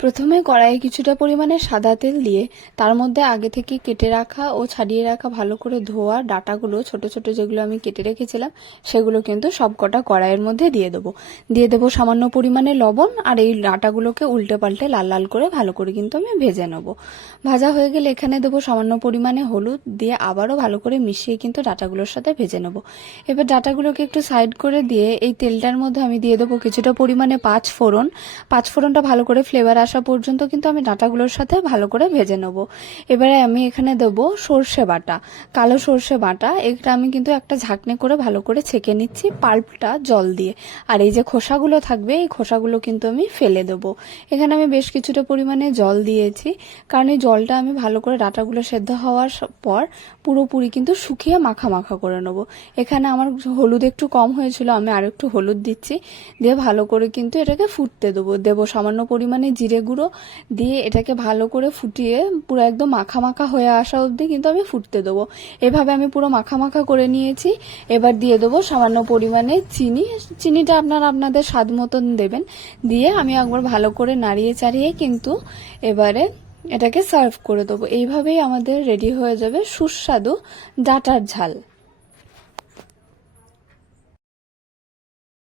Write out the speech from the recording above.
প্রথমে কড়াইয়ে কিছুটা পরিমাণে সাদা তেল দিয়ে তার মধ্যে আগে থেকে কেটে রাখা ও ছাড়িয়ে রাখা ভালো করে ধোয়া ডাঁটাগুলো ছোট ছোট যেগুলো আমি কেটে রেখেছিলাম সেগুলো কিন্তু সবকটা কড়াইয়ের মধ্যে দিয়ে দেবো সামান্য পরিমাণে লবণ। আর এই ডাঁটাগুলোকে উল্টে পাল্টে লাল লাল করে ভালো করে কিন্তু আমি ভেজে নেব। ভাজা হয়ে গেলে এখানে দেবো সামান্য পরিমাণে হলুদ দিয়ে আবারও ভালো করে মিশিয়ে কিন্তু ডাঁটাগুলোর সাথে ভেজে নেব। এবার ডাঁটাগুলোকে একটু সাইড করে দিয়ে এই তেলটার মধ্যে আমি দিয়ে দেবো কিছুটা পরিমাণে পাঁচফোড়নটা ভালো করে ফ্লেভার আসা পর্যন্ত কিন্তু আমি ডাঁটাগুলোর সাথে ভালো করে ভেজে নেব। এবারে আমি এখানে দেবো সর্ষে বাটা, কালো সর্ষে বাটা। এটা আমি কিন্তু একটা ঝাঁকনি করে ভালো করে ছেঁকে নিচ্ছি পাল্পটা জল দিয়ে। আর এই যে খোসাগুলো থাকবে এই খোসাগুলো কিন্তু আমি ফেলে দেবো। এখানে আমি বেশ কিছুটা পরিমাণে জল দিয়েছি, কারণ এই জলটা আমি ভালো করে ডাঁটাগুলো সেদ্ধ হওয়ার পর পুরোপুরি কিন্তু শুকিয়ে মাখা মাখা করে নেবো। এখানে আমার হলুদ একটু কম হয়েছিল, আমি আর একটু হলুদ দিচ্ছি, দিয়ে ভালো করে কিন্তু এটাকে ফুটতে দেবো সামান্য পরিমাণে জিরে গুঁড়ো দিয়ে এটাকে ভালো করে ফুটিয়ে পুরো একদম মাখা মাখা হয়ে আসা অবধি কিন্তু আমি ফুটতে দেবো। এভাবে আমি পুরো মাখা মাখা করে নিয়েছি। এবার দিয়ে দেবো সামান্য পরিমাণে চিনিটা আপনারা আপনাদের স্বাদ মতন দেবেন। দিয়ে আমি একবার ভালো করে নাড়িয়ে চাড়িয়ে কিন্তু এবারে এটাকে সার্ভ করে দেবো। এইভাবেই আমাদের রেডি হয়ে যাবে সুস্বাদু ডাঁটার ঝাল।